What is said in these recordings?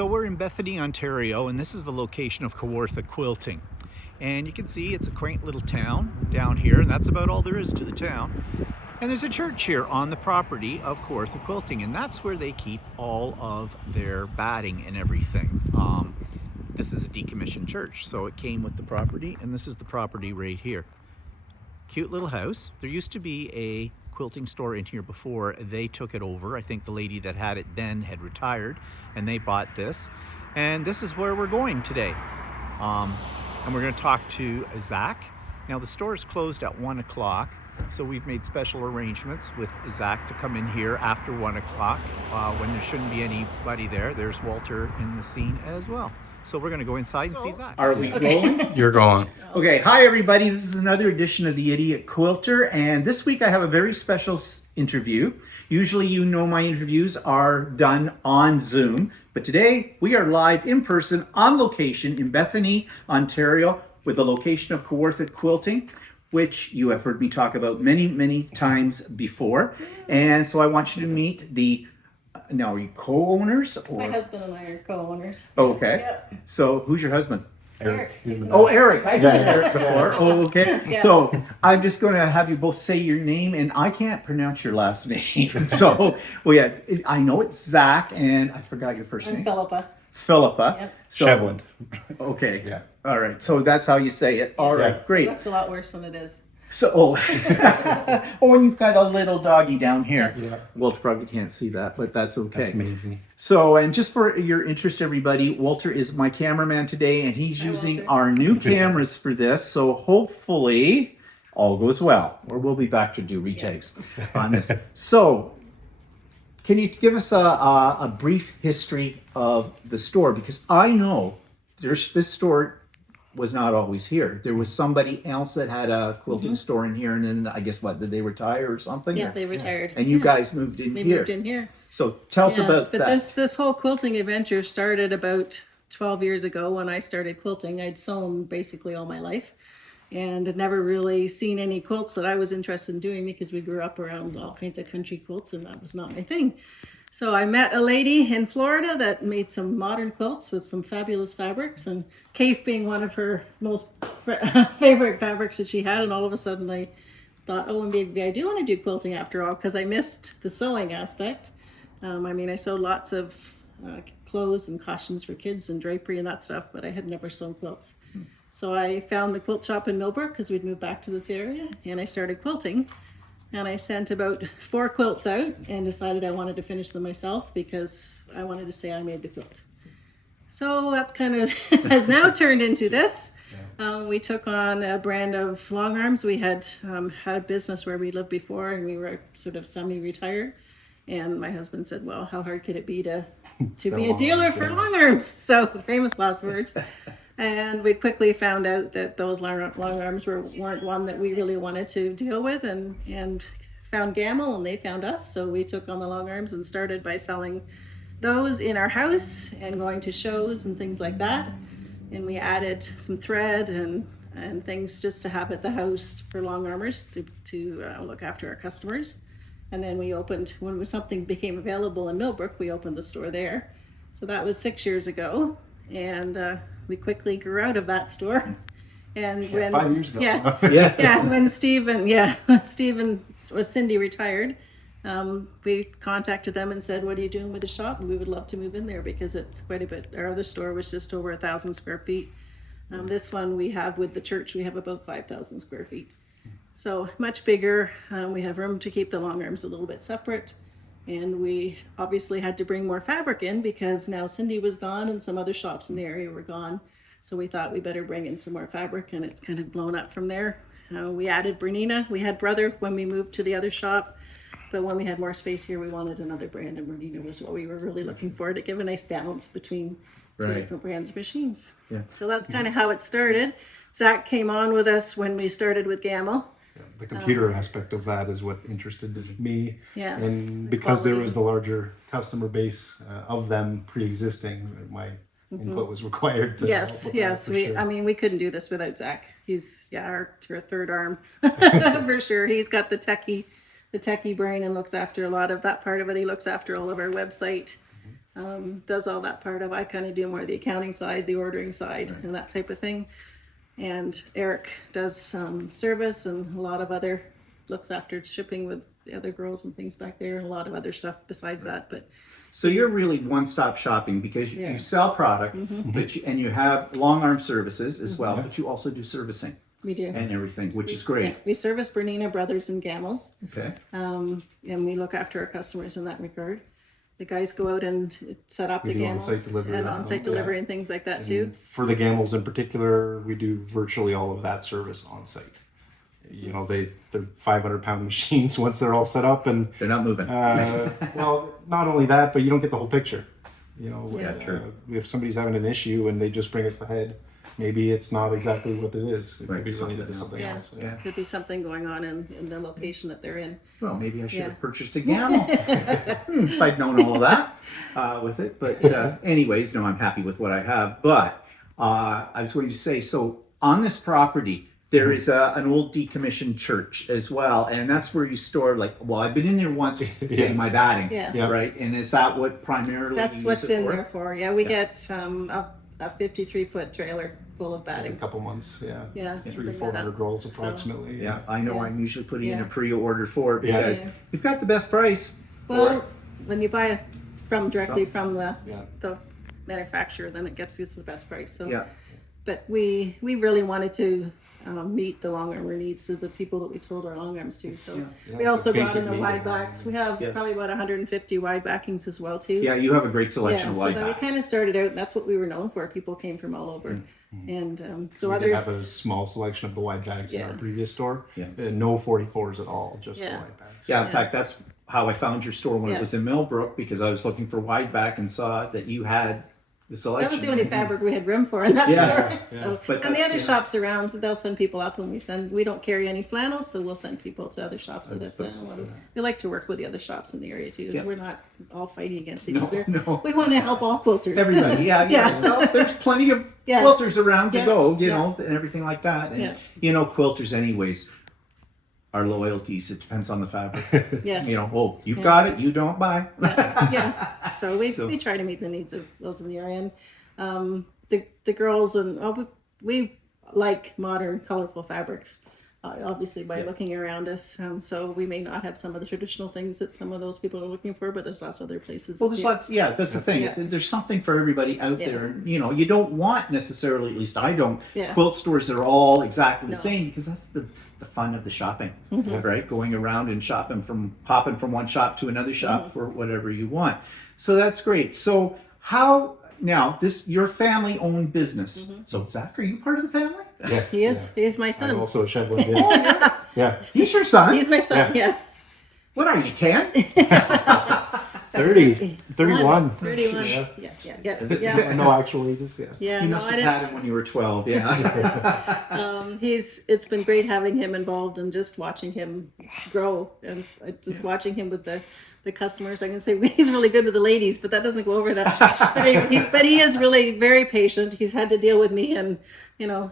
So we're in Bethany, Ontario, and this is the location of Kawartha Quilting. And you can see it's a quaint little town down here, and that's about all there is to the town. And there's a church here on the property of Kawartha Quilting, and that's where they keep all of their batting and everything. This is a decommissioned church, so it came with the property, and this is the property right here. Cute little house. There used to be a quilting store in here before. They took it over. I think the lady that had it then had retired, and they bought this. And this is where we're going today. And we're going to talk to Zach. Now the store is closed at 1 o'clock, so we've made special arrangements with Zach to come in here after 1 o'clock when there shouldn't be anybody there. There's Walter in the scene as well. So we're going to go inside and see Zach. Are we going? You're going. Okay, hi everybody. This is another edition of the Idiot Quilter, and this week I have a very special interview. Usually you know my interviews are done on Zoom, but today we are live in person on location in Bethany, Ontario, with the location of Kawartha Quilting, which you have heard me talk about many, many times before. And so I want you to meet the now, are you co-owners? Or? My husband and I are co-owners. Okay. Yep. So who's your husband? Eric. Oh, Eric. I've met Eric before. Oh, okay. Yeah. So I'm just going to have you both say your name, and I can't pronounce your last name. So, well, yeah, I know it's Zach, and I forgot your first I'm name. Philippa. Philippa. Yep. So, Shevland. Okay. Yeah. All right. So that's how you say it. All right. Yeah. Great. It looks a lot worse than it is. So, oh, and you've got a little doggy down here. Yes. Yeah. Walter probably can't see that, but that's okay. That's amazing. So, and just for your interest, everybody, Walter is my cameraman today, and he's using Walter. our new cameras for this. So hopefully all goes well, or we'll be back to do retakes on this. So, can you give us a brief history of the store? Because I know this store was not always here. There was somebody else that had a quilting store in here, and then I guess did they retire or something? Yeah, Or- they retired. And you guys moved in We here. moved in here. So tell us Yes, about but that. this whole quilting adventure started about 12 years ago when I started quilting. I'd sewn basically all my life and had never really seen any quilts that I was interested in doing because we grew up around all kinds of country quilts and that was not my thing. So I met a lady in Florida that made some modern quilts with some fabulous fabrics, and Cave being one of her most favorite fabrics that she had. And all of a sudden I thought, oh, maybe I do want to do quilting after all, because I missed the sewing aspect. I mean, I sewed lots of clothes and costumes for kids and drapery and that stuff, but I had never sewn quilts. So I found the quilt shop in Millbrook because we'd moved back to this area, and I started quilting. And I sent about 4 quilts out and decided I wanted to finish them myself because I wanted to say I made the quilt. So that kind of has now turned into this. We took on a brand of long arms. We had had a business where we lived before, and we were sort of semi-retired. And my husband said, well, how hard could it be to be a dealer for long arms? So famous last words. And we quickly found out that those long arms weren't one that we really wanted to deal with, and found Gamble, and they found us. So we took on the long arms and started by selling those in our house and going to shows and things like that. And we added some thread and things just to have at the house for long armers to look after our customers. And then we opened, when something became available in Millbrook, we opened the store there. So that was 6 years ago. And we quickly grew out of that store. And when 5 years ago. yeah, when Stephen was Cindy retired, we contacted them and said, what are you doing with the shop? And we would love to move in there because it's quite a bit. Our other store was just over 1,000 square feet. This one we have with the church, we have about 5,000 square feet. So much bigger. We have room to keep the long arms a little bit separate. And we obviously had to bring more fabric in because now Cindy was gone and some other shops in the area were gone. So we thought we better bring in some more fabric, and it's kind of blown up from there. We added Bernina. We had Brother when we moved to the other shop, but when we had more space here, we wanted another brand, and Bernina was what we were really looking for to give a nice balance between two different brands of machines. Yeah. So that's kind of how it started. Zach came on with us when we started with Gamble. The computer aspect of that is what interested me. Yeah. And because there was the larger customer base of them pre-existing, my input was required to help with that, for sure. I mean, we couldn't do this without Zach. He's our third arm for sure. He's got the techie brain and looks after a lot of that part of it. He looks after all of our website. does all that part of. I kind of do more the accounting side, the ordering side, and that type of thing. And Eric does service and a lot of other, looks after shipping with the other girls and things back there, and a lot of other stuff besides that. But So you're really one-stop shopping because you sell product, but and you have long arm services as well, but you also do servicing we do. and everything, which is great. Yeah, we service Bernina Brothers and Gamels, Okay. and we look after our customers in that regard. The guys go out and set up We the do Gamels on-site delivery and of on-site them, delivery and things like that And too. for the Gamels in particular, we do virtually all of that service on site. You know, they're 500-pound machines once they're all set up, and They're not moving. well, not only that, but you don't get the whole picture. You know, Yeah, true. If somebody's having an issue and they just bring us the head, maybe it's not exactly what it is. It Right, could be something related to else. something Yeah. else. Yeah. Could be something going on in the location that they're in. Well, maybe I should Yeah. have purchased a Gamel if I'd known all of that with it. But anyways, no, I'm happy with what I have. But I was going to say, so on this property, there is an old decommissioned church as well, and that's where you store well, I've been in there once getting my batting, Yeah. right? And is that what primarily That's you what's use it in for? there for. Yeah, we get a 53-foot trailer full of In a batting. couple months, yeah. Yeah, 300 to bring that 400 up. rolls So- approximately. Yeah, I know Yeah. I'm usually putting in Yeah. a pre-order for it Yeah. because Yeah. you've got the best price. Well, when you buy it directly from Yeah. the manufacturer, then it gets you the best price. So, Yeah. but we really wanted to meet the long armor needs of the people that we've sold our long arms to. So Yeah, we it's a also brought basic in the need wide of long backs. We have Yes. probably about 150 wide backings as well too. Yeah, you have a great selection Yeah, of so wide that we backs. kind of started out, and that's what we were known for. People came from all over, and so We other did have a small selection of the wide bags in Yeah. our previous store. Yeah. No 44s at all, just the Yeah. wide bags. Yeah, in Yeah. fact, that's how I found your store when Yeah. it was in Millbrook because I was looking for wide back and saw that you had the selection. that was the only fabric we had room for in that Yeah, store. So, But and the that's, other yeah. shops around, they'll send people up, and we don't carry any flannels, so we'll send people to other shops that have That's- flannel. We like to work with the other shops in the area too. Yeah. We're not all fighting against each No, other. no. We want to help all quilters. Everybody, yeah. Yeah. Well, there's plenty of Yeah. quilters around to Yeah. go, you Yeah. know, and everything like that. And, Yeah. quilters anyways, our loyalties, it depends on the fabric. Yeah. You've Yeah. got it, you don't buy. Yeah. So we try to meet the needs of those in the area. And the girls we like modern, colorful fabrics. Obviously, by looking around us, so we may not have some of the traditional things that some of those people are looking for, but there's lots of other places. Well, there's lots. Yeah, that's the thing. Yeah. There's something for everybody out Yeah. there. And, you don't want necessarily, at least I don't, Yeah. quilt stores that are all exactly the No. same because that's the fun of the shopping, Mm-hmm. right? Going around and popping from one shop to another shop Mm-hmm. for whatever you want. So that's great. So how now your family-owned business? Mm-hmm. So Zach, are you part of the family? Yes. He is. He is my I'm son. also a Chevrolet. Yeah. He's your son. He's my son. Yeah. Yes. What are you, 10? 30. 31. 31. Yeah. Yeah. No actual ages, yeah. Yeah. You No, must have and had him when you were 12. Yeah. it's been great having him involved and just watching him grow and just watching him with the customers. I can say he's really good with the ladies, but that doesn't go over that. but he is really very patient. He's had to deal with me and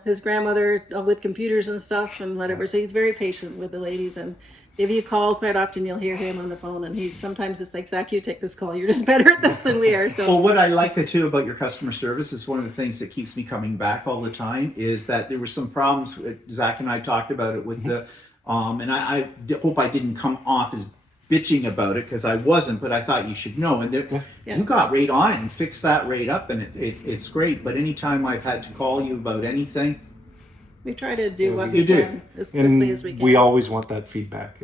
his grandmother with computers and stuff and whatever. So he's very patient with the ladies. And if you call quite often, you'll hear him on the phone. And sometimes it's like, Zach, you take this call. You're just better at this than we are. So Well, what I like too about your customer service is one of the things that keeps me coming back all the time is that there were some problems. Zach and I talked about it with the, and I hope I didn't come off as bitching about it because I wasn't, but I thought you should know. And you got right on it and fixed that right up, and it's great. But anytime I've had to call you about anything, we try to do what you we do. can as And quickly as we can. we always want that feedback.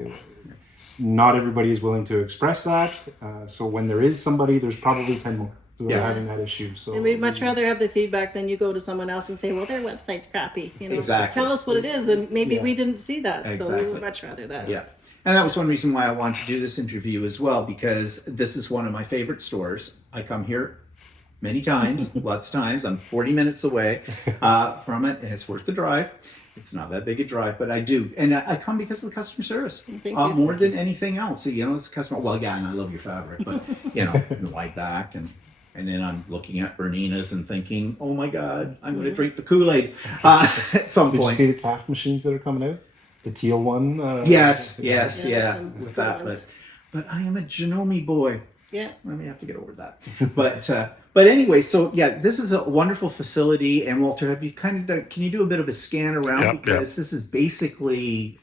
Not everybody is willing to express that. So when there is somebody, there's probably 10 more who Yeah. are having that issue. So And we'd much rather have the feedback than you go to someone else and say, well, their website's crappy. Exactly. Tell us what it is, and maybe Yeah. we didn't see that. So we Exactly. would much rather that. yeah. And that was one reason why I wanted to do this interview as well, because this is one of my favorite stores. I come here many times, lots of times. I'm 40 minutes away from it, and it's worth the drive. It's not that big a drive, but I do. And I come because of the customer service. Thank you. More than anything else. It's customer, well, yeah, and I love your fabric, but, the wide back. And then I'm looking at Bernina's and thinking, oh my God, I'm going to drink the Kool-Aid at some did you point. see the craft machines that are coming out? The teal one? Yes, Yeah, yeah, some with good that. ones. But I am a Janome boy. Yeah. I may have to get over that. But anyway, so yeah, this is a wonderful facility. And Walter, have you can you do a bit of a scan around? Yep, Because this is basically,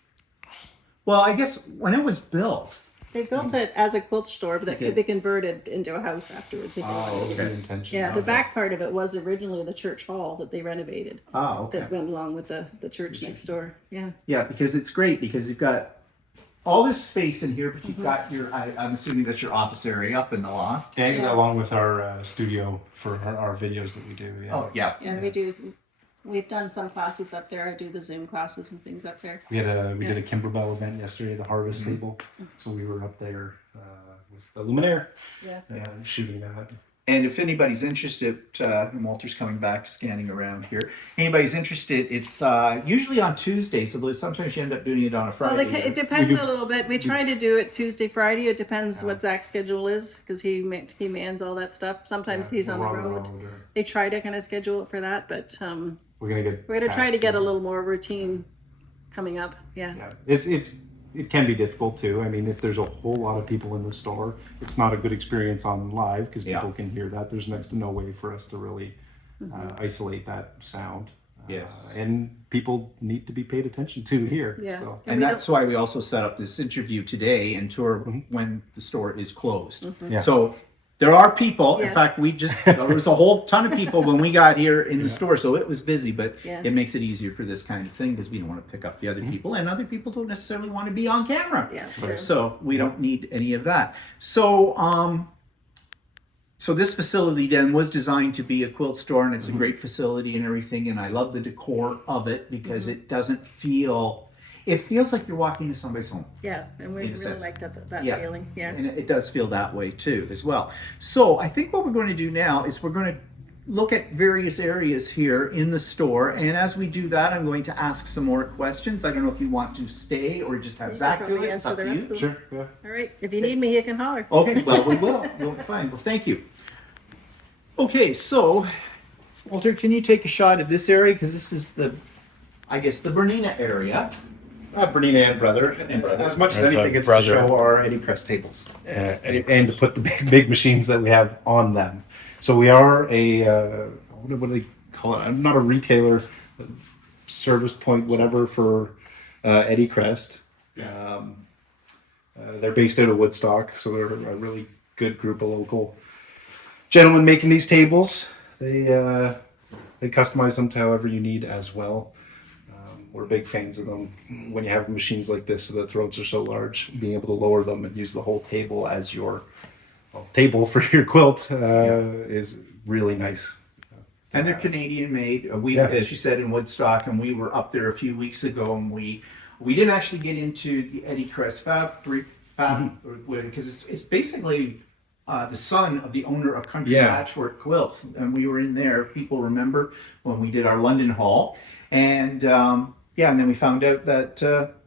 well, I guess when it was built. They built it as a quilt store, but that Okay. could be converted into a house afterwards if they Oh, wanted That was to. the intention. Yeah, the Okay. back part of it was originally the church hall that they renovated. Oh, okay. That went along with the church next door. Yeah. Yeah, because it's great because you've got all this space in here, but you've got your, I'm assuming that's your office area up in the loft. And Yeah. along with our studio for our videos that we do. Yeah. Oh, yeah. Yeah, we've done some classes up there. I do the Zoom classes and things up there. We did Yeah. a Kimberbell event yesterday, the Harvest Table. So we were up there with the Luminaire Yeah. and shooting that. And if anybody's interested, and Walter's coming back, scanning around here. Anybody's interested, it's usually on Tuesday, so sometimes you end up doing it on a Well, Friday. it depends a little bit. We try to do it Tuesday, Friday. It depends what Zach's schedule is because he mans all that stuff. Sometimes he's on the road. They try to kind of schedule it for that, but We're gonna try to packed get a and- little more routine coming up. Yeah. Yeah, it can be difficult too. I mean, if there's a whole lot of people in the store, it's not a good experience on live because Yeah. people can hear that. There's next to no way for us to really isolate that sound. Yes. And people need to be paid attention to here. Yeah. So. And we that's why we also set up this interview today and tour when the store is closed. Yeah. So there are people, in Yes. fact, there was a whole ton of people when we got here in the store, so it was busy, but Yeah. it makes it easier for this kind of thing because we don't want to pick up the other people and other people don't necessarily want to be on camera. Yeah. Right. So we don't need any of that. So, so this facility then was designed to be a quilt store, and it's a great facility and everything. And I love the decor of it because it doesn't feel. It feels like you're walking into somebody's home. Yeah, and we In a really sense. like that Yeah. feeling. Yeah. And it does feel that way too, as well. So I think what we're going to do now is we're going to look at various areas here in the store. And as we do that, I'm going to ask some more questions. I don't know if you want to stay or just have You can Zach do probably it. It's answer up the to rest you. of them. Sure. Yeah. All right. If you need me, you can holler. Okay, well, we will. We'll be fine. Well, thank you. Okay, so, Walter, can you take a shot of this area? Because this is I guess, the Bernina area. Bernina and brother. As much as That's anything, a it's brother. to show our Eddie Crest tables and to put the big machines that we have on them. So we are what do they call it? I'm not a retailer, service point, whatever for Eddie Crest. They're based out of Woodstock, so they're a really good group of local gentlemen making these tables. They customize them to however you need as well. We're big fans of them. When you have machines like this, so the throats are so large, being able to lower them and use the whole table as your table for your quilt is really nice. And they're Canadian made. Yeah. As you said, in Woodstock, and we were up there a few weeks ago, and we didn't actually get into the Eddie Crest factory because it's basically the son of the owner of Country Yeah. Patchwork Quilts, and we were in there. People remember when we did our London haul, and and then we found out that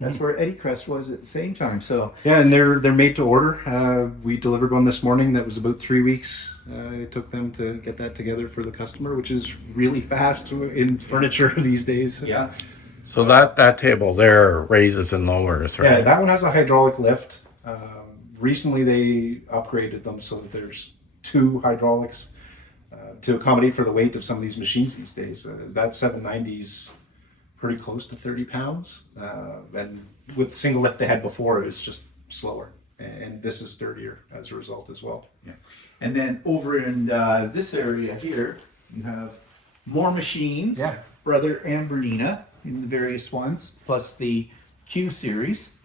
that's where Eddie Crest was at the same time. So Yeah, and they're made to order. We delivered one this morning that was about 3 weeks. It took them to get that together for the customer, which is really fast in furniture these days. yeah, So that table there raises and lowers, Yeah, right? that one has a hydraulic lift. Recently, they upgraded them so that there's 2 hydraulics to accommodate for the weight of some of these machines these days. That 790's pretty close to 30 pounds. And with the single lift they had before, it was just slower. And this is sturdier as a result as well. yeah. And then over in this area here, you have more machines, Yeah. Brother and Bernina in the various ones, plus the Q series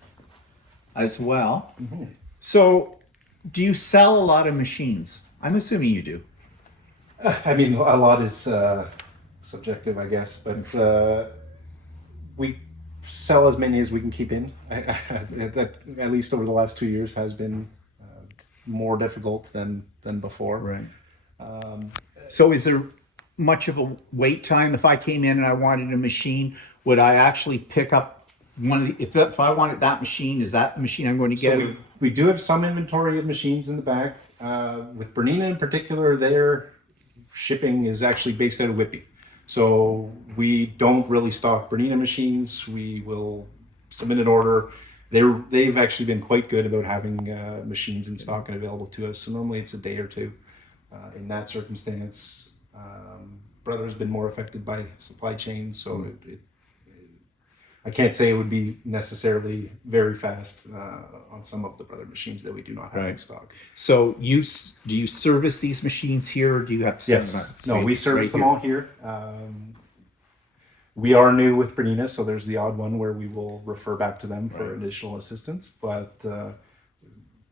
as well. So, do you sell a lot of machines? I'm assuming you do. I mean, a lot is subjective, I guess, but we sell as many as we can keep in. That, at least over the last 2 years, has been more difficult than before. Right. So, is there much of a wait time? If I came in and I wanted a machine, would I actually pick up one of the? If I wanted that machine, is that the machine I'm going to get? So we do have some inventory of machines in the back. With Bernina in particular, their shipping is actually based out of Whitby. So we don't really stock Bernina machines. We will submit an order, they've actually been quite good about having machines in stock and available to us. So normally it's a day or two. In that circumstance, brother's been more affected by supply chain, so I can't say it would be necessarily very fast on some of the brother machines that we do not have in stock. So do you service these machines here, or do you have to send them out? No, we service them all here. We are new with Bernina, so there's the odd one where we will refer back to them for additional assistance, but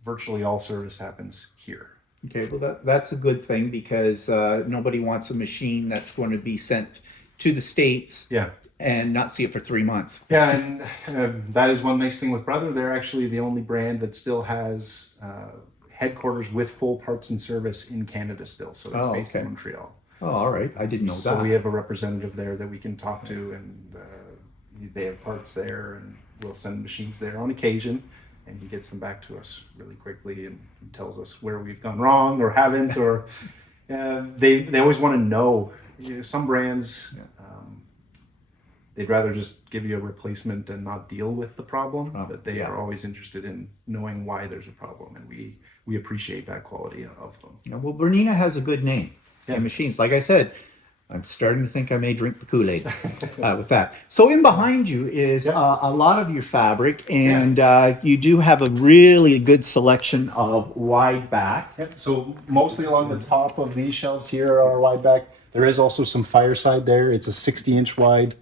virtually all service happens here. Okay, well that's a good thing, because nobody wants a machine that's going to be sent to the States and not see it for 3 months. Yeah, and that is one nice thing with Brother. They're actually the only brand that still has headquarters with full parts and service in Canada still. So it's based in Montreal. Oh, all right. I didn't know that. So we have a representative there that we can talk to, and they have parts there, and we'll send machines there on occasion, and he gets them back to us really quickly and tells us where we've gone wrong or haven't, or they always want to know. You know, some brands, they'd rather just give you a replacement and not deal with the problem, but they are always interested in knowing why there's a problem, and we appreciate that quality of them. You know, well, Bernina has a good name. Yeah, machines. Like I said, I'm starting to think I may drink the Kool-Aid with that. So in behind you is a lot of your fabric, and you do have a really good selection of wide back. Yep. So mostly along the top of these shelves here are wide back. There is also some fireside there. It's a 60-inch wide.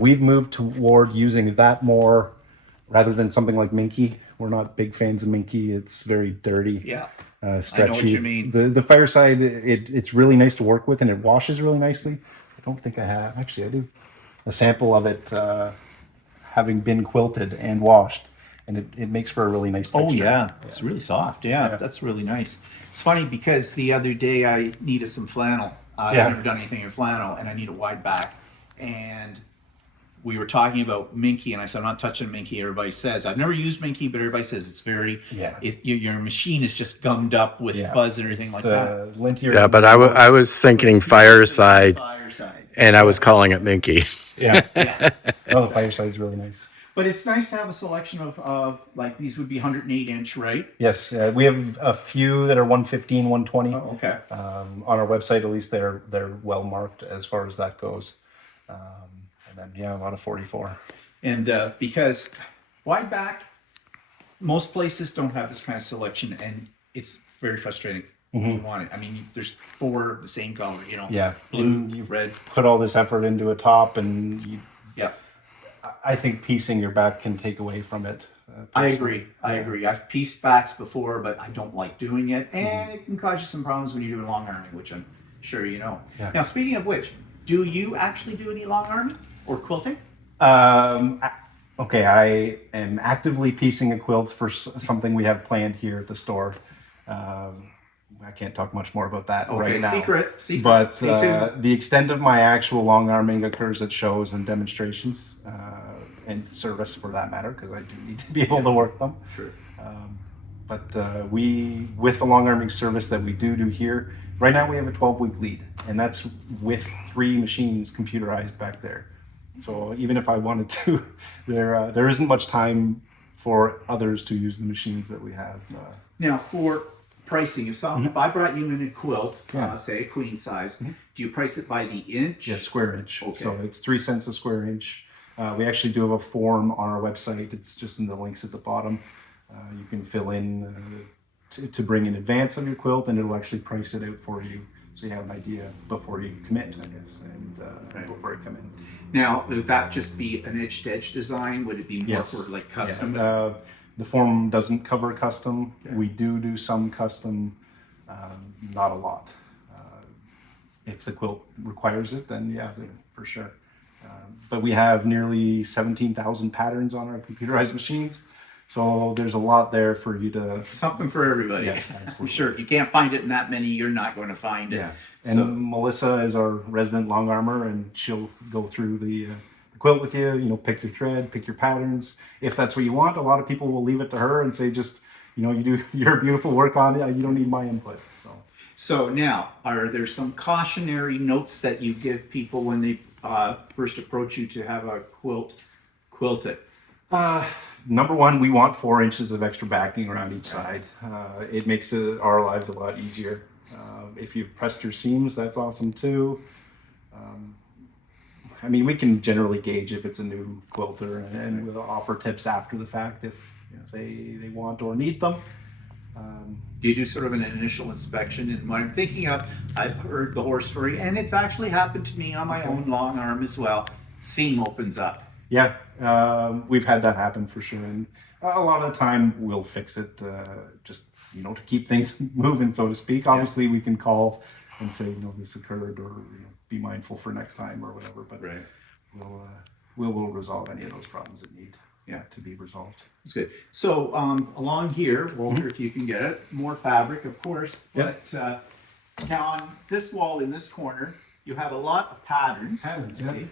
We've moved toward using that more rather than something like Minky. We're not big fans of Minky. It's very dirty. Yeah. Stretchy. I know what you mean. The fireside, it's really nice to work with, and it washes really nicely. I don't think I have. Actually, I do a sample of it having been quilted and washed, and it makes for a really nice texture. Oh, yeah. It's really soft. Yeah, that's really nice. It's funny because the other day I needed some flannel. I've never done anything in flannel, and I need a wide back. And we were talking about Minky, and I said, I'm not touching Minky. Everybody says, I've never used Minky, but everybody says it's very, your machine is just gummed up with fuzz and everything like that. Lintier. Yeah, but I was thinking fireside, and I was calling it Minky. Yeah. Oh, the fireside is really nice. But it's nice to have a selection of like, these would be 108-inch, right? Yes, we have a few that are 115, 120. Oh, okay. On our website, at least they're well marked as far as that goes. And then, a lot of 44. And because wide back, most places don't have this kind of selection, and it's very frustrating. You want it. I mean, there's 4 of the same color, you know. Yeah. Blue, red. Put all this effort into a top, and I think piecing your back can take away from it. I agree. I've pieced backs before, but I don't like doing it, and it can cause you some problems when you're doing long arming, which I'm sure you know. Yeah. Now, speaking of which, do you actually do any long arming or quilting? Okay, I am actively piecing a quilt for something we have planned here at the store. I can't talk much more about that right now. Secret. But Stay tuned. the extent of my actual long arming occurs at shows and demonstrations, and service for that matter, because I do need to be able to work them. Sure. But we, with the long arming service that we do here, right now we have a 12-week lead, and that's with 3 machines computerized back there. So even if I wanted to, there isn't much time for others to use the machines that we have. Now, for pricing, if I brought you in a quilt, say a queen size, do you price it by the inch? Yeah, square inch. Okay. So it's 3 cents a square inch. We actually do have a form on our website. It's just in the links at the bottom. You can fill in to bring in advance on your quilt, and it'll actually price it out for you, so you have an idea before you commit, I guess, and before you come in. Now, would that just be an edge-to-edge design? Would it be more for like custom? Yeah. The form doesn't cover custom. Okay. We do some custom, not a lot. If the quilt requires it, then for sure. But we have nearly 17,000 patterns on our computerized machines. So there's a lot there for you to... Something for everybody. Yeah, absolutely. Sure. If you can't find it in that many, you're not going to find it. Yeah. And Melissa is our resident long armor, and she'll go through the quilt with you, pick your thread, pick your patterns. If that's what you want, a lot of people will leave it to her and say, just, you do your beautiful work on it. You don't need my input. So now, are there some cautionary notes that you give people when they first approach you to have a quilt quilted? Number one, we want 4 inches of extra backing around each side. It makes our lives a lot easier. If you've pressed your seams, that's awesome too. I mean, we can generally gauge if it's a new quilter, and we'll offer tips after the fact if they want or need them. You do sort of an initial inspection, and what I'm thinking of, I've heard the horror story, and it's actually happened to me on my own long arm as well. Seam opens up. Yeah, we've had that happen for sure, and a lot of the time we'll fix it, just to keep things moving, so to speak. Obviously, we can call and say, this occurred, or be mindful for next time or whatever. But Right. we'll resolve any of those problems that need to be resolved. That's good. So along here, Walter, if you can get it, more fabric, of course. Yeah. But now on this wall in this corner, you have a lot of patterns. You see.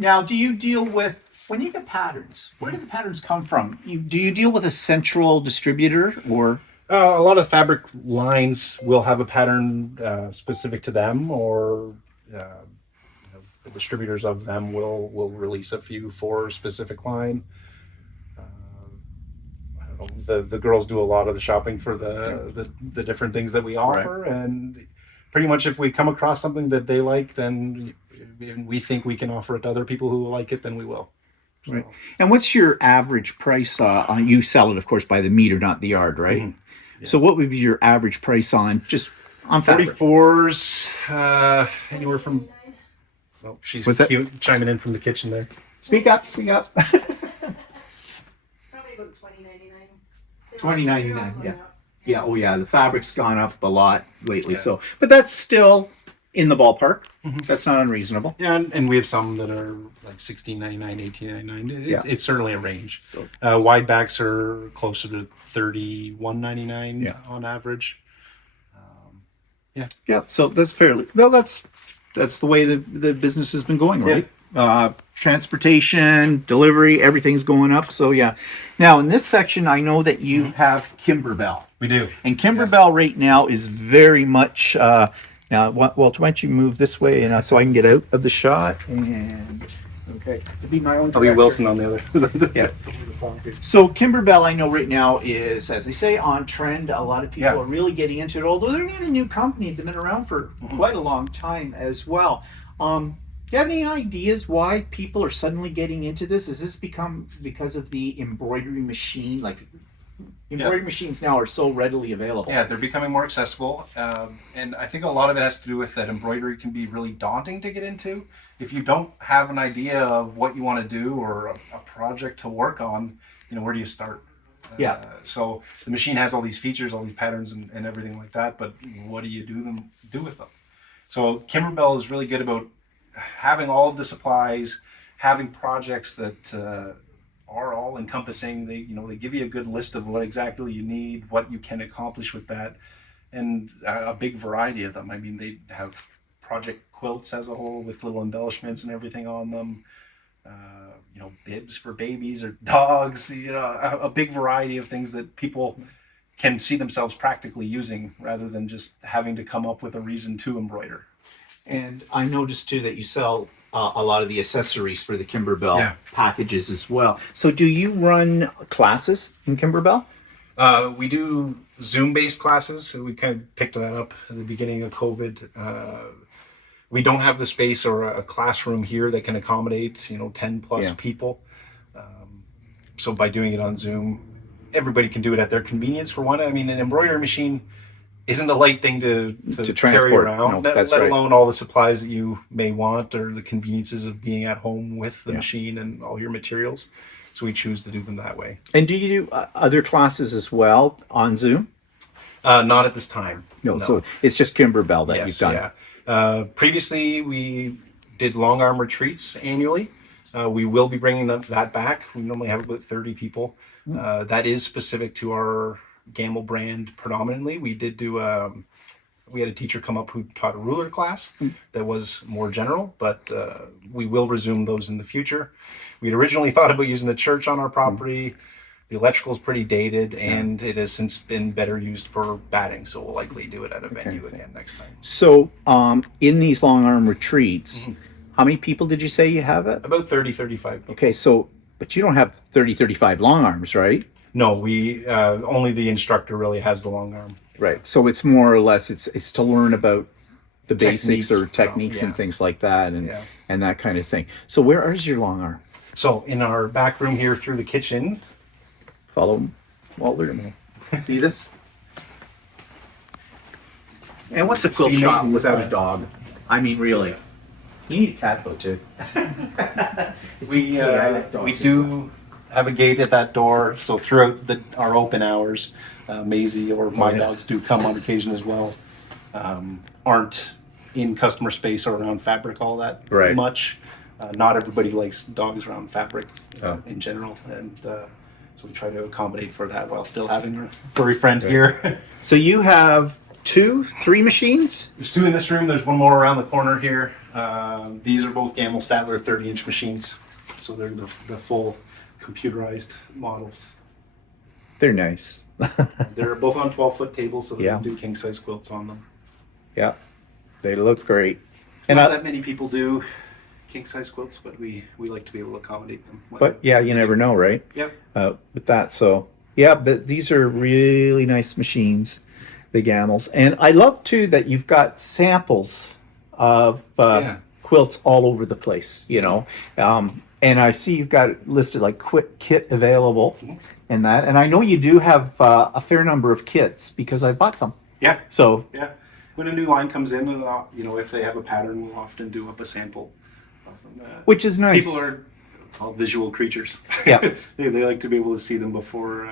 Now, do you deal with, when you get patterns, where do the patterns come from? Do you deal with a central distributor, or? A lot of fabric lines will have a pattern specific to them, or the distributors of them will release a few for a specific line. I don't know, the girls do a lot of the shopping for the different things that we offer, and pretty much if we come across something that they like, then we think we can offer it to other people who will like it, then we will. Right. And what's your average price on, you sell it, of course, by the meter, not the yard, right? Mm-hmm. Yeah. So what would be your average price on fabric? 44s, anywhere from. Oh, she's What's that? cute, chiming in from the kitchen there. Speak up, speak up. Probably about $20.99. $20.99, yeah. Yeah, oh yeah, the fabric's gone up a lot lately, so, but that's still in the ballpark. Mm-hmm. That's not unreasonable. Yeah, and we have some that are like $16.99, $18.99. Yeah. It's certainly a range. So, Wide backs are closer to $31.99 on average. yeah, so that's fairly, well, that's the way the business has been going, right? Transportation, delivery, everything's going up, so yeah. Now, in this section, I know that you have Kimberbell. We do. And Kimberbell right now is very much, now, Walter, why don't you move this way, and so I can get out of the shot, and, okay, to be my own I'll be director. Wilson on the other. Yeah. So Kimberbell, I know right now is, as they say, on trend. A lot of people are really getting into it, although they're not a new company. They've been around for quite a long time as well. Do you have any ideas why people are suddenly getting into this? Has this become because of the embroidery machine? Like, embroidery machines now are so readily available. Yeah, they're becoming more accessible, and I think a lot of it has to do with that embroidery can be really daunting to get into. If you don't have an idea of what you want to do or a project to work on, where do you start? So the machine has all these features, all these patterns, and everything like that, but what do you do with them? So Kimberbell is really good about having all of the supplies, having projects that are all encompassing. They give you a good list of what exactly you need, what you can accomplish with that, and a big variety of them. I mean, they have project quilts as a whole with little embellishments and everything on them. Bibs for babies or dogs. A big variety of things that people can see themselves practically using, rather than just having to come up with a reason to embroider. And I noticed too that you sell a lot of the accessories for the Kimberbell packages as well. So do you run classes in Kimberbell? We do Zoom-based classes. So we kind of picked that up at the beginning of COVID. We don't have the space or a classroom here that can accommodate 10 plus people. So by doing it on Zoom, everybody can do it at their convenience. For one, I mean, an embroidery machine isn't a light thing to carry transport around, No, let alone all the supplies that you may want, or the conveniences of being at home with the machine and all your materials. So we choose to do them that way. And do you do other classes as well on Zoom? Not at this time. No. So it's just Kimberbell that you've done. Yeah. Previously, we did long arm retreats annually. We will be bringing that back. We normally have about 30 people. That is specific to our Gamble brand predominantly. We did do we had a teacher come up who taught a ruler class that was more general, but we will resume those in the future. We'd originally thought about using the church on our property. The electrical is pretty dated, and it has since been better used for batting, so we'll likely do it at a venue again next time. So in these long arm retreats, how many people did you say you have it? About 30, 35 people. Okay, so but you don't have 30, 35 long arms, right? No, we only the instructor really has the long arm. Right. So it's more or less it's to learn about the basics or Techniques. techniques and Yeah. things like that and Yeah. and that kind of thing. So where is your long arm? So in our back room here through the kitchen. Follow Walter to me. See this? And what's a quilt See, shop amazing without a stuff. dog? I mean, really. You need a cat though too. It's We okay, I like dogs we as do have a gate at that door, so throughout our open hours, Maisie or my yeah. dogs do come on occasion as well. Aren't in customer space or around fabric all that Right. much. Not everybody likes dogs around fabric Oh. in general, and so we try to accommodate for that while still having our furry friend here. So you have 2, 3 machines? There's 2 in this room. There's one more around the corner here. These are both Gamble Statler 30-inch machines, so they're the full computerized models. They're nice. They're both on 12-foot tables, so they Yeah. can do king-size quilts on them. Yeah. They look great. And Not I, that many people do king-size quilts, but we like to be able to accommodate them. but yeah, you never know, right? Yep. With that. So yeah, but these are really nice machines, the Gamels. And I love too that you've got samples of Yeah. quilts all over the place, you know. And I see you've got it listed like quick kit available and that. And I know you do have a fair number of kits because I bought some. Yeah. So Yeah. When a new line comes in, if they have a pattern, we'll often do up a sample of them. which is nice. People are all visual creatures. Yeah. they like to be able to see them before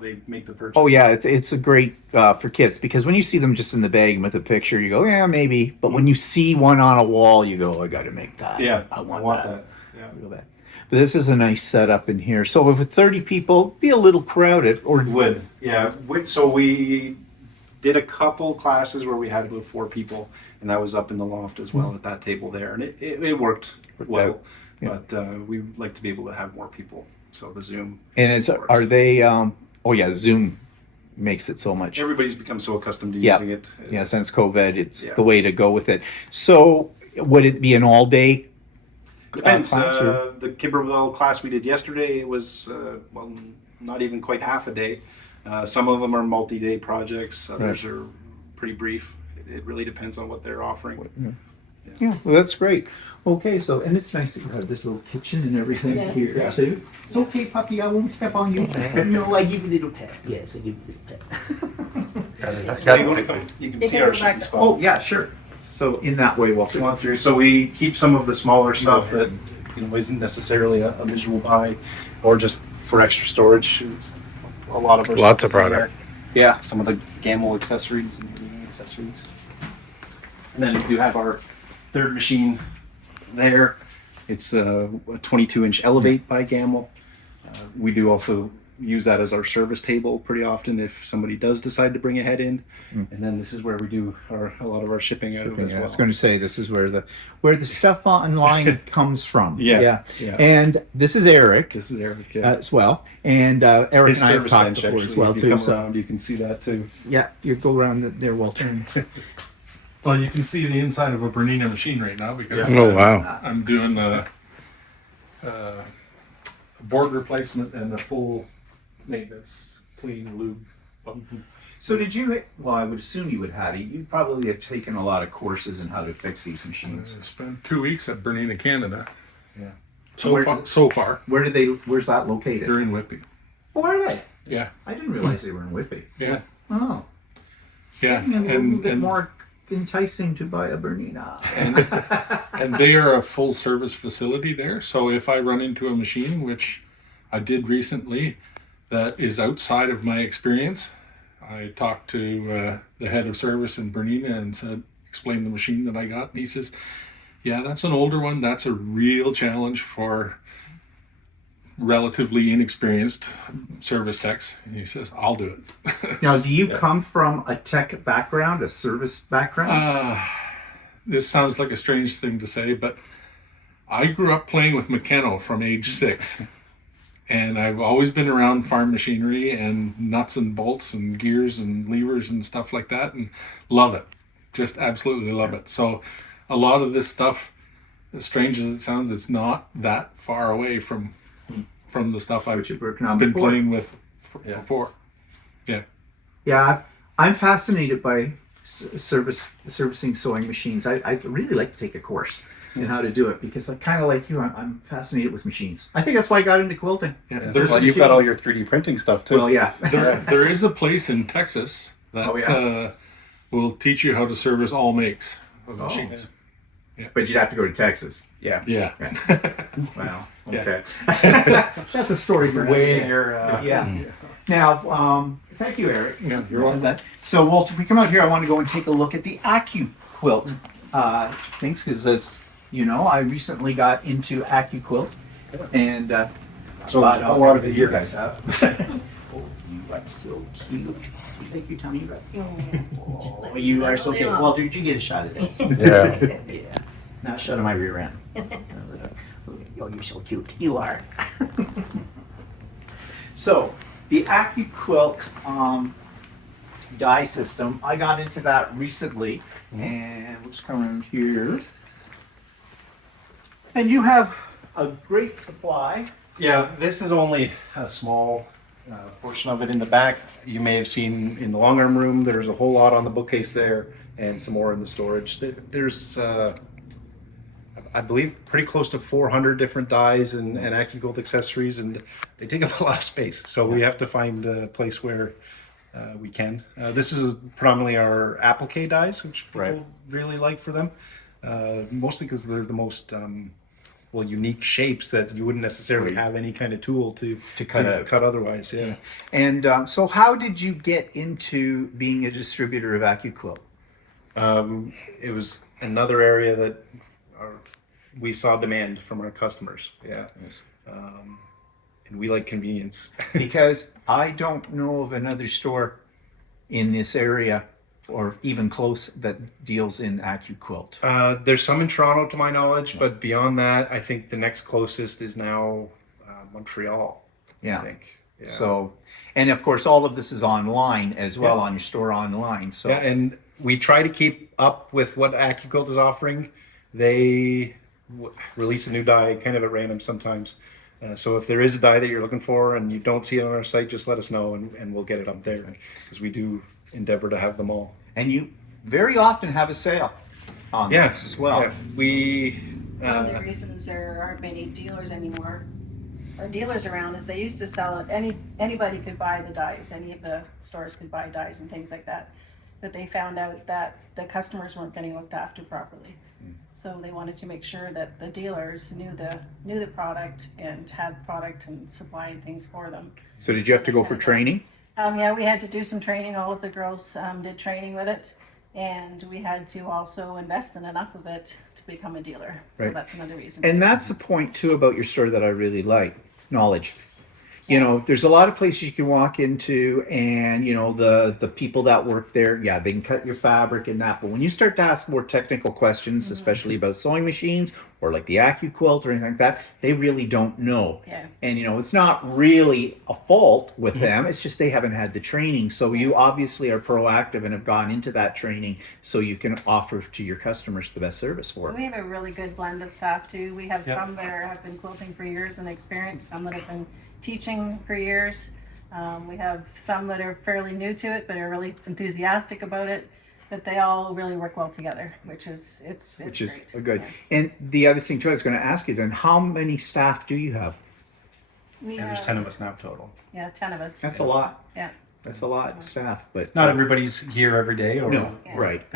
they make the purchase. Oh yeah, it's a great for kids because when you see them just in the bag with a picture, you go, yeah, maybe. But when you see one on a wall, you go, I got to make that. Yeah, I want that. Yeah. Real bad. But this is a nice setup in here. So if with 30 people, it'd be a little crowded. Or Would. Yeah. So we did a couple classes where we had about 4 people, and that was up in the loft as well at that table there, and it worked well. out. Yeah. But we like to be able to have more people. So the Zoom. and are they? Oh yeah, Zoom makes it so much. Everybody's become so accustomed to Yeah. using it. Yeah, since COVID, it's Yeah. the way to go with it. So would it be an all day? Depends. Class or- The Kimberbell class we did yesterday, it was not even quite half a day. Some of them are multi-day projects. Others are pretty brief. It really depends on what they're offering. Yeah, well, that's great. Okay, so, and it's nice that you have this little kitchen and everything Yeah. here too. It's okay, puppy, I won't step on you. No, I give you a little pet. Yes, I give you a little pet. So you can see our shooting spot. Oh, yeah, sure. So in that way, we'll Going through. So we keep some of the smaller stuff that isn't necessarily a visual buy, or just for extra storage. A lot of our Lots stuff of is in product. there. Yeah, some of the Gamble accessories and everything accessories. And then we do have our third machine there. It's a 22-inch Elevate by Gamble. We do also use that as our service table pretty often if somebody does decide to bring a head in. And then this is where we do a lot of our shipping out of as I well. was going to say this is where the stuff online comes from. Yeah. And this is Eric This is Eric. as well, and Eric His and I have service talked bench, before actually. as well If you too. come So around, you can see that too. yeah, you go around there, Walter. Well, you can see the inside of a Bernina machine right now because Oh, wow. I'm doing a board replacement and a full maintenance, clean lube. So did you? Well, I would assume you would have. You probably have taken a lot of courses in how to fix these machines. I spent 2 weeks at Bernina, Canada. Yeah. So far, Where did they? Where's that located? they're in Whitby. Oh, are they? Yeah, I didn't realize they were in Whitby. yeah, Oh. yeah. Maybe a little bit And more enticing to buy a Bernina. and they are a full service facility there. So if I run into a machine, which I did recently, that is outside of my experience, I talked to the head of service in Bernina and explained the machine that I got. And he says, yeah, that's an older one. That's a real challenge for relatively inexperienced service techs. And he says, I'll do it. Now, do you come from a tech background, a service background? This sounds like a strange thing to say, but I grew up playing with mechano from age 6. And I've always been around farm machinery and nuts and bolts and gears and levers and stuff like that, and love it. Just absolutely love it. So a lot of this stuff, as strange as it sounds, it's not that far away from from the stuff I've Which you've worked on been before. playing with before. Yeah. Yeah, I'm fascinated by servicing sewing machines. I really like to take a course in how to do it because I kind of like you. I'm fascinated with machines. I think that's why I got into quilting. Yeah. Well, you've got all your 3D printing stuff too. Well, yeah. There is a place in Texas that Oh, yeah? will teach you how to service all makes of Oh. machines. But you'd have to go to Texas. Yeah. Yeah. Wow. Yeah. Okay. That's a story for Way another in day. your. Yeah. Now, thank you, Eric. Yeah, you're welcome. So, Walter, if we come out here, I want to go and take a look at the AccuQuilt things, because as you know, I recently got into AccuQuilt, and So bought a lot of it you here. guys have. Oh, you are so cute. Thank you, Tommy. Oh, you are so cute. Walter, did you get a shot at this? Yeah. Yeah. Not shut on my rear end. Oh, you're so cute. You are. So, the AccuQuilt die system, I got into that recently. And we'll just come around here. And you have a great supply. Yeah, this is only a small portion of it in the back. You may have seen in the long arm room, there's a whole lot on the bookcase there and some more in the storage. There's, I believe, pretty close to 400 different dies and AccuQuilt accessories, and they take up a lot of space. So we have to find a place where we can. This is predominantly our applique dies, which people really like for them, mostly because they're the most unique shapes that you wouldn't necessarily have any kind of tool to cut otherwise. Yeah. And so how did you get into being a distributor of AccuQuilt? It was another area that we saw demand from our customers. Yeah. And we like convenience. Because I don't know of another store in this area or even close that deals in AccuQuilt. There's some in Toronto to my knowledge, but beyond that, I think the next closest is now Montreal. Yeah. I think. Yeah. So, and of course, all of this is online as well on your store online. So, Yeah, and we try to keep up with what AccuQuilt is offering. They release a new die kind of at random sometimes. So if there is a die that you're looking for and you don't see it on our site, just let us know and we'll get it up there, because we do endeavor to have them all. and you very often have a sale on this as well. Yeah. We One of the reasons there aren't many dealers anymore, or dealers around, is they used to sell it. Anybody could buy the dies. Any of the stores could buy dies and things like that. But they found out that the customers weren't getting looked after properly. So they wanted to make sure that the dealers knew the product and had product and supplying things for them. So did you have to go for training? Yeah, we had to do some training. All of the girls did training with it, and we had to also invest in enough of it to become a dealer. So Right. that's another reason. And that's a point too about your store that I really like, knowledge. You know, there's a lot of places you can walk into and, you know, the people that work there, yeah, they can cut your fabric and that. But when you start to ask more technical questions, especially about sewing machines or like the AccuQuilt or anything like that, they really don't know. Yeah. And, you know, it's not really a fault with them. It's just they haven't had the training. So you obviously are proactive and have gone into that training so you can offer to your customers the best service for it. We have a really good blend of staff too. We have some that have been quilting for years and experience, some that have been teaching for years. We have some that are fairly new to it but are really enthusiastic about it. But they all really work well together, which is great. Good. Yeah. And the other thing too, I was going to ask you then, how many staff do you have? We there's have, 10 of us now total. Yeah, 10 of us. That's a lot. Yeah. That's a lot of staff, but Not everybody's here every day, or No, Yeah. right.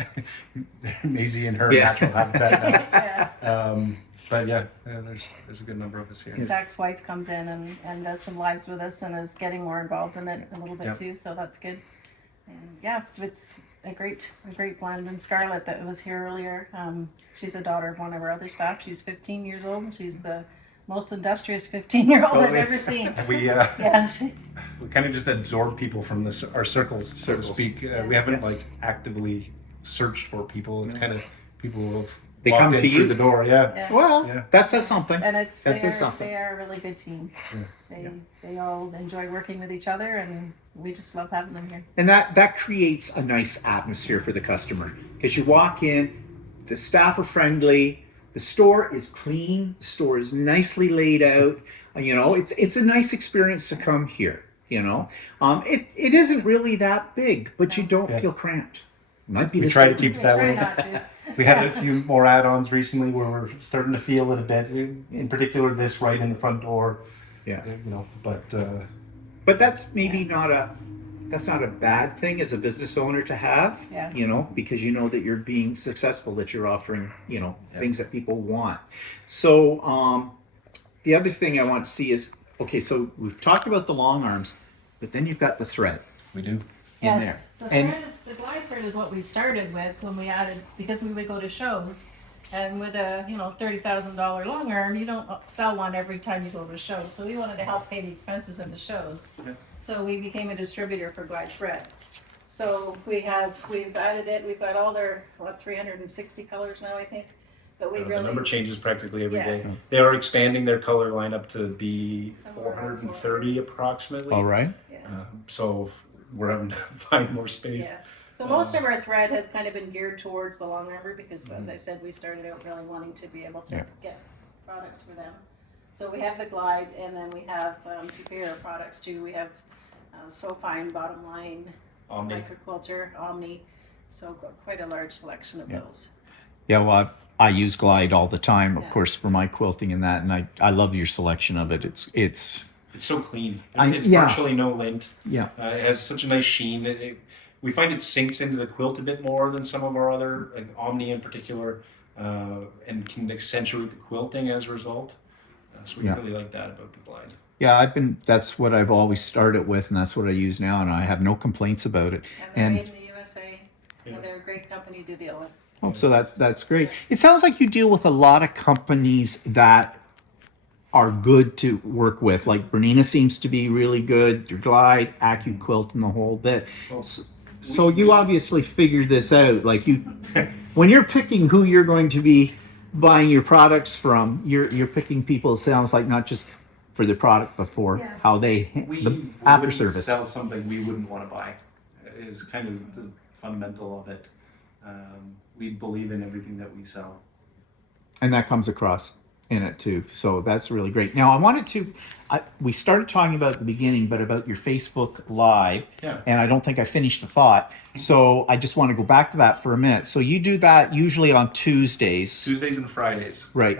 Maisie in her Yeah. natural habitat Yeah. now. But yeah, there's a good number of us here. Zach's wife comes in and does some lives with us and is getting more involved in it a little bit Yeah. too, so that's good. And yeah, it's a great blend. And Scarlett that was here earlier, she's a daughter of one of our other staff. She's 15 years old and she's the most industrious 15-year-old I've Really? ever seen. We Yeah, we kind of just absorb people from our circles, so to speak. We haven't like actively searched for people. It's kind of people who have They walked come in to through you? the door. Yeah. yeah. Well, Yeah. that says something. And That says something. they are a really good team. They all enjoy working with each other and we just love having them here. And that creates a nice atmosphere for the customer, because you walk in, the staff are friendly, the store is clean, the store is nicely laid out. You know, it's a nice experience to come here. You know, it isn't really that big, but you don't feel cramped. Might be We the try to same- keep it We that try way. not to. We had a few more add-ons recently where we're starting to feel it a bit. In particular, this right in the front door. Yeah. You know, But that's maybe not a bad thing as a business owner to have, Yeah. you know, because you know that you're being successful, that you're offering, you know, things that people want. So the other thing I want to see is, okay, so we've talked about the long arms, but then you've got the thread we do. in Yes, there. the And thread is, the glide thread is what we started with when we added, because we would go to shows. And with a, you know, $30,000 long arm, you don't sell one every time you go to a show. So we wanted to help pay the expenses of the shows. Okay. So we became a distributor for glide thread. So we've added it, we've got all their, 360 colors now, I think. But we The really, number changes practically every Yeah. day. They are expanding their color lineup to be Somewhere around 430 approximately. all right. yeah. So we're having to find more space. Yeah. So most of our thread has kind of been geared towards the long armor because, as I said, we started out really wanting to be able to get products for them. So we have the glide, and then we have superior products too. We have So Fine, Bottom Line, Omni. AccuQuilter, Omni. So quite a large selection of those. Yeah, well, I use Glide all the time, of Yeah. course, for my quilting and that, and I love your selection of it. It's It's so clean. I- It's yeah. virtually no lint. yeah. It has such a nice sheen. We find it sinks into the quilt a bit more than some of our other, like Omni in particular, and can accentuate the quilting as a result. So we Yeah. really like that about the Glide. Yeah, that's what I've always started with, and that's what I use now, and I have no complaints about it. And they're And made in the USA. Yeah. And they're a great company to deal with. oh, so that's great. It sounds like you deal with a lot of companies that are good to work with. Like Bernina seems to be really good. Your Glide, AccuQuilt, and the whole bit. Well, So you obviously figured this out. Like when you're picking who you're going to be buying your products from, you're picking people. It sounds like not just for the product, but for Yeah. how they we the after wouldn't service. sell something we wouldn't want to buy. Is kind of the fundamental of it. We believe in everything that we sell. And that comes across in it too. So that's really great. Now I wanted to, we started talking about at the beginning, but about your Facebook Live, Yeah. and I don't think I finished the thought. So I just want to go back to that for a minute. So you do that usually on Tuesdays, Tuesdays and Fridays. right?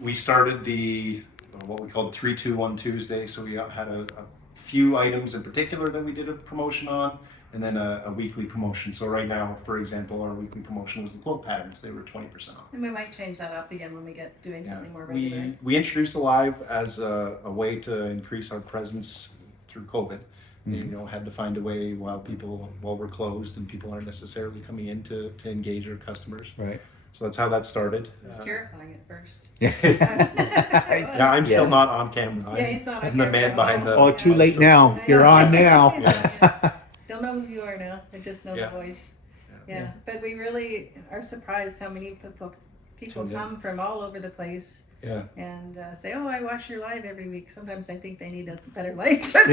We started what we called 3-2-1 Tuesday. So we had a few items in particular that we did a promotion on, and then a weekly promotion. So right now, for example, our weekly promotion was the quilt patterns. They were 20% off. And we might change that up again when we get doing something more regular. We introduced the live as a way to increase our presence through COVID. You know, had to find a way while we're closed and people aren't necessarily coming in to engage our customers. Right. So that's how that started. It was terrifying at first. Yeah, I'm still Yes. not on camera. Yeah, he's not on I'm the man camera. behind the. Oh, too late now. You're on now. They'll know who you are now. They just know Yeah. the voice. Yeah. Yeah. But we really are surprised how many people Tune in. come from all over the place Yeah. and say, "Oh, I watch your live every week." Sometimes I think they need a better life. But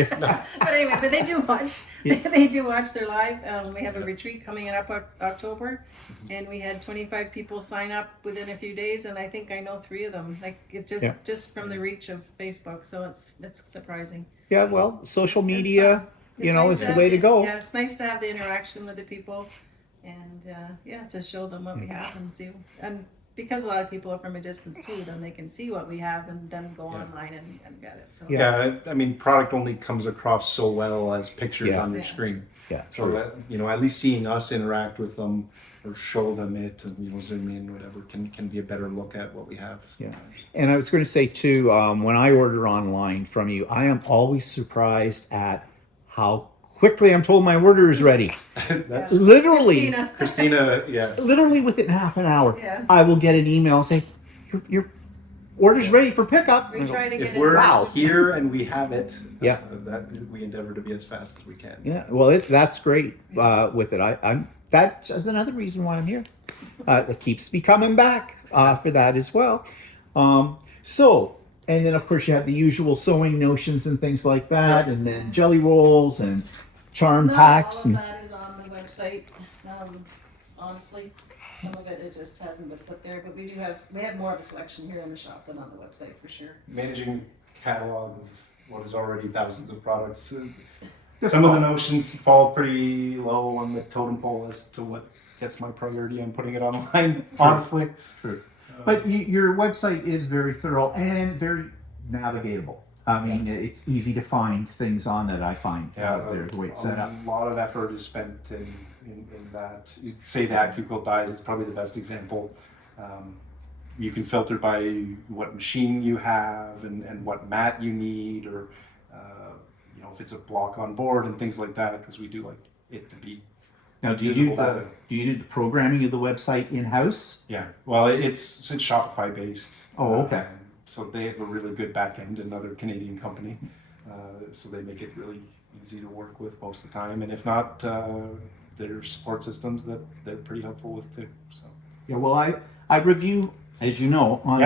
anyway, but they do watch. Yeah. They do watch their live. We have a retreat coming up October, and we had 25 people sign up within a few days, and I think I know 3 of them. Like it just from the reach of Facebook, so it's surprising. Yeah, well, social It's media, fun. you know, nice is to the way have to go. Yeah, it's nice to have the interaction with the people, and to show them what we have and see. And because a lot of people are from a distance too, then they can see what we have and then go online and get it. So Yeah, I mean, product only comes across so well as pictures Yeah. on your Yeah. screen. Yeah, So that, at least seeing us interact with them or show them it and zoom in, whatever, can be a better look at what we have. Yeah. sometimes. And I was going to say too, when I order online from you, I am always surprised at how quickly I'm told my order is ready. That's Literally, Christina. Christina. literally within half an hour, Yeah. I will get an email saying your order's ready for pickup. We try to get If it. we're Wow. here and we have it, Yeah. that we endeavor to be as fast as we can. Yeah, well, that's great with it. That's another reason why I'm here. It keeps me coming back for that as well. And then of course you have the usual sewing notions and things like that, and then jelly rolls and charm Not packs all and of that is on the website. Honestly, some of it just hasn't been put there, but we have more of a selection here in the shop than on the website for sure. Managing catalog of what is already thousands of products. Some of the notions fall pretty low on the totem pole as to what gets my priority on putting it online, honestly. True. But your website is very thorough and very navigatable. I mean, it's easy to find things on that, I find, out there, the way it's set up. A lot of effort is spent in that. You'd say the AccuQuilt dies is probably the best example. You can filter by what machine you have and what mat you need, or you know, if it's a block on board and things like that, because we do like it to be. Now, do you do the programming of the website in-house? Yeah, well, it's Shopify based. Oh, okay. So they have a really good back end, another Canadian company. So they make it really easy to work with most of the time. And if not, their support systems that they're pretty helpful with too. So Yeah, well, I review, as you know, on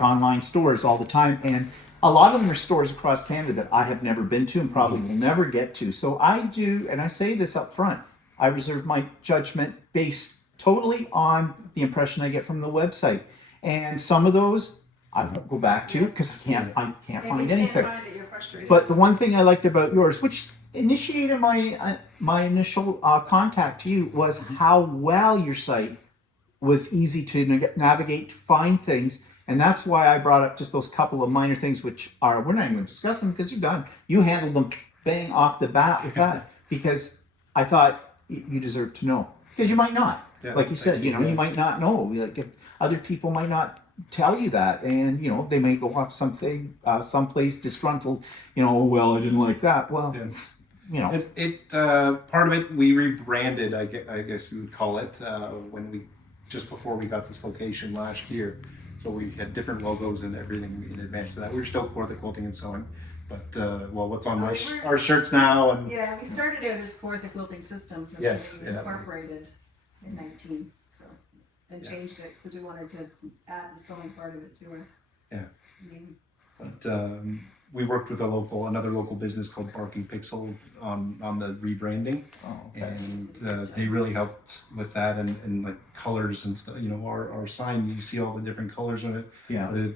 online stores all the time, and a lot of them are stores across Canada that I have never been to and probably will never get to. So I do, and I say this up front, I reserve my judgment based totally on the impression I get from the website. And some of those I won't go back to because I can't find anything. But the one thing I liked about yours, which initiated my initial contact to you, was how well your site was easy to navigate, to find things. And that's why I brought up just those couple of minor things, which are, we're not even going to discuss them because you're done. You handled them bang off the bat with that, because I thought you deserve to know. Because you might not. Yeah, like you said, you might not know. Like, if other people might not tell you that, and they may go off someplace disgruntled, oh, well, I didn't like that. Well, part of it, we rebranded, I guess you would call it, just before we got this location last year. So we had different logos and everything in advance of that. We were still Kawartha Quilting and Sewing, but what's on our shirts now? And yeah, we started out as Kawartha Quilting Systems, and we incorporated in 19, and changed it because we wanted to add the sewing part of it to our name. But we worked with another local business called Barking Pixel on the rebranding, and they really helped with that, and like colors and stuff. Our sign, you see all the different colors on it. Yeah.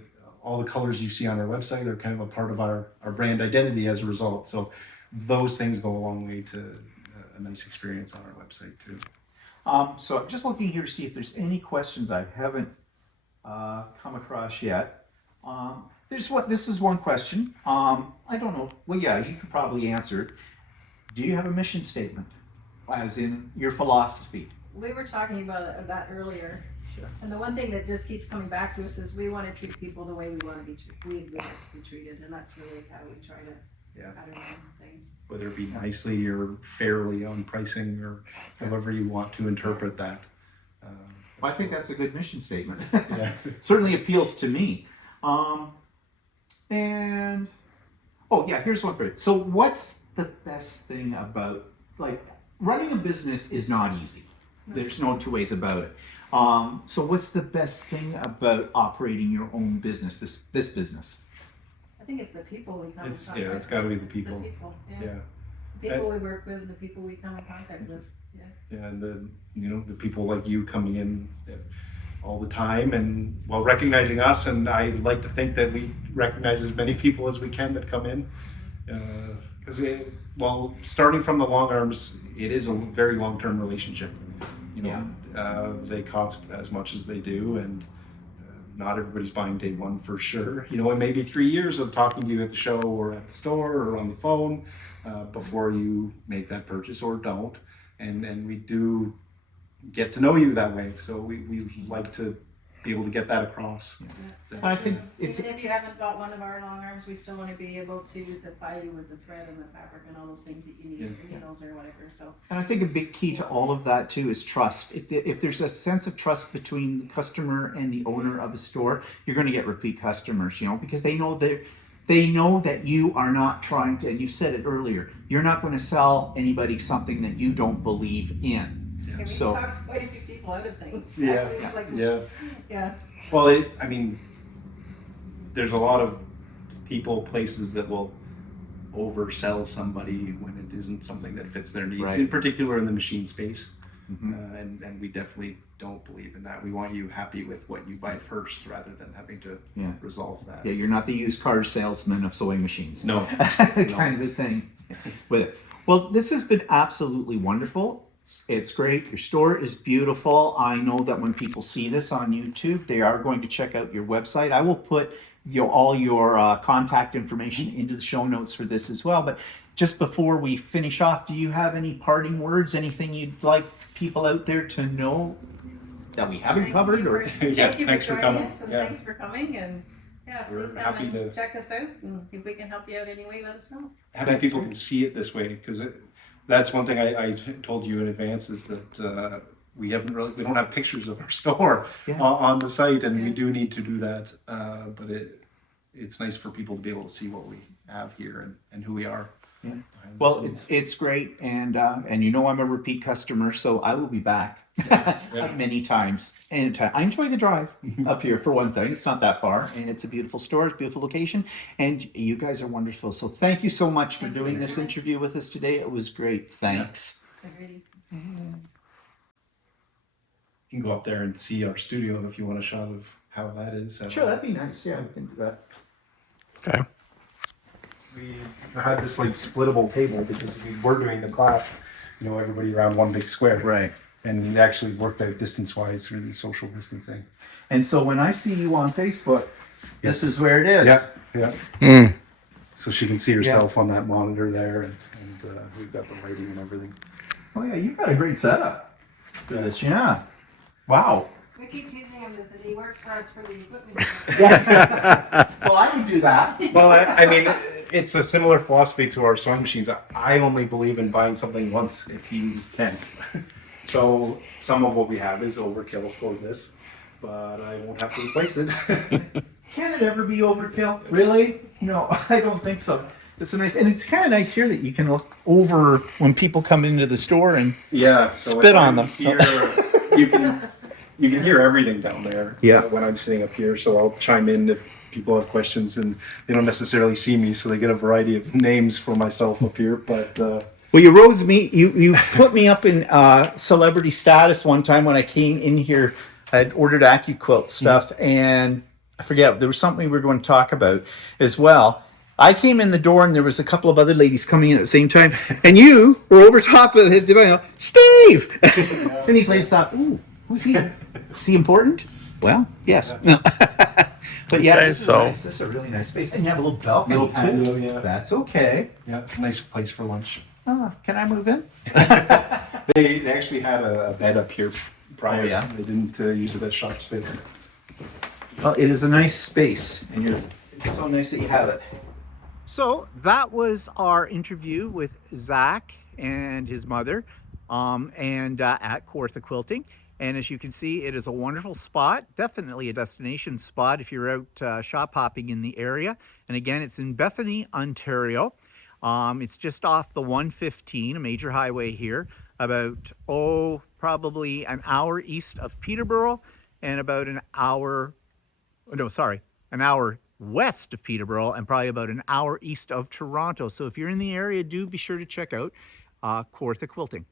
All the colors you see on our website are kind of a part of our brand identity as a result. So those things go a long way to a nice experience on our website too. So I'm just looking here to see if there's any questions I haven't come across yet. This is one question. I don't know. Well, yeah, you could probably answer it. Do you have a mission statement, as in your philosophy? We were talking about that earlier. Sure. And the one thing that just keeps coming back to us is we want to treat people the way we want to be treated. We like to be treated, and that's really how we try to run things. Whether it be nicely or fairly on pricing, or however you want to interpret that. I think that's a good mission statement. Yeah. Certainly appeals to me. And here's one for you. So what's the best thing about, like, running a business is not easy. There's no two ways about it. So what's the best thing about operating your own business, this business? I think it's the people we come in contact with. Yeah, it's got to be the people. The people, Yeah. The people we work with, the people we come in contact with. Yeah. Yeah, and the people like you coming in all the time, and recognizing us, and I like to think that we recognize as many people as we can that come in, because starting from the long arms, it is a very long-term relationship. They cost as much as they do, and not everybody's buying day one for sure. It may be 3 years of talking to you at the show or at the store or on the phone before you make that purchase or don't, and we do get to know you that way. So we like to be able to get that across. Yeah. I think even if you haven't got one of our long arms, we still want to be able to supply you with the thread and the fabric and all those things that you need, needles or whatever. So. And I think a big key to all of that too is trust. If there's a sense of trust between the customer and the owner of a store, you're going to get repeat customers. Because they know that you are not trying to. And you said it earlier. You're not going to sell anybody something that you don't believe in. We talked quite a few people out of things. Yeah. Actually, it's like, yeah. Well, there's a lot of places that will oversell somebody when it isn't something that fits their needs, right. In particular in the machine space. and we definitely don't believe in that. We want you happy with what you buy first, rather than having to resolve that. Yeah, you're not the used car salesman of sewing machines. No, kind of a thing with it. Well, this has been absolutely wonderful. It's great. Your store is beautiful. I know that when people see this on YouTube, they are going to check out your website. I will put all your contact information into the show notes for this as well. But just before we finish off, do you have any parting words? Anything you'd like people out there to know that we haven't covered? Thank you thanks for for joining coming. us, and Yeah. thanks for coming. And We're please come happy and to- check us out. And if we can help you out any way, let us know. Having people can see it this way, because that's one thing I told you in advance, is that we don't have pictures of our store on the site, and we do need to do that. But it's nice for people to be able to see what we have here and who we are. Yeah. Well, it's great, and you know I'm a repeat customer, so I will be back many times. Anytime. I enjoy the drive up here, for one thing. It's not that far, and it's a beautiful store, it's a beautiful location, and you guys are wonderful. So thank you so much for doing this interview with us today. It was great. Thanks. Alrighty. You can go up there and see our studio if you want a shot of how that is. Sure, that'd be nice. Yeah, we can do that. Okay. We had this like splittable table because we were doing the class, everybody around one big square. Right. And it actually worked out distance-wise through the social distancing. And so when I see you on Facebook, this is where it is. Yeah. So she can see herself on that monitor there, and we've got the lighting and everything. Oh yeah, you've got a great setup for this. Yeah. Wow. We keep teasing him that he works for us for the equipment. Well, I would do that. Well, I mean, it's a similar philosophy to our sewing machines. I only believe in buying something once if you can. So some of what we have is overkill for this, but I won't have to replace it. Can it ever be overkill? Really? No, I don't think so. It's nice, and it's kind of nice here that you can look over when people come into the store and So spit if on I'm them. Here, you can hear everything down there. Yeah. When I'm sitting up here, so I'll chime in if people have questions, and they don't necessarily see me, so they get a variety of names for myself up here. But well, you rose me. You put me up in celebrity status one time when I came in here. I'd ordered AccuQuilt stuff, and I forget, there was something we were going to talk about as well. I came in the door, and there was a couple of other ladies coming in at the same time, and you were over top of it, Steve! And these ladies thought, ooh, who's he? Is he important? Well, yes. But yeah, Okay, this is so- nice. This is a really nice space. And you have a little balcony Little too. patio, yeah. That's okay. yeah, nice place for lunch. Can I move in? They actually had a bed up here prior. Oh, yeah? They didn't use it as shop space. Well, it is a nice space, and it's so nice that you have it. So that was our interview with Zach and his mother at Kawartha Quilting. And as you can see, it is a wonderful spot, definitely a destination spot if you're out shop hopping in the area. And again, it's in Bethany, Ontario. It's just off the 115, a major highway here, about, probably an hour east of Peterborough and about an hour west of Peterborough and probably about an hour east of Toronto. So if you're in the area, do be sure to check out Kawartha Quilting.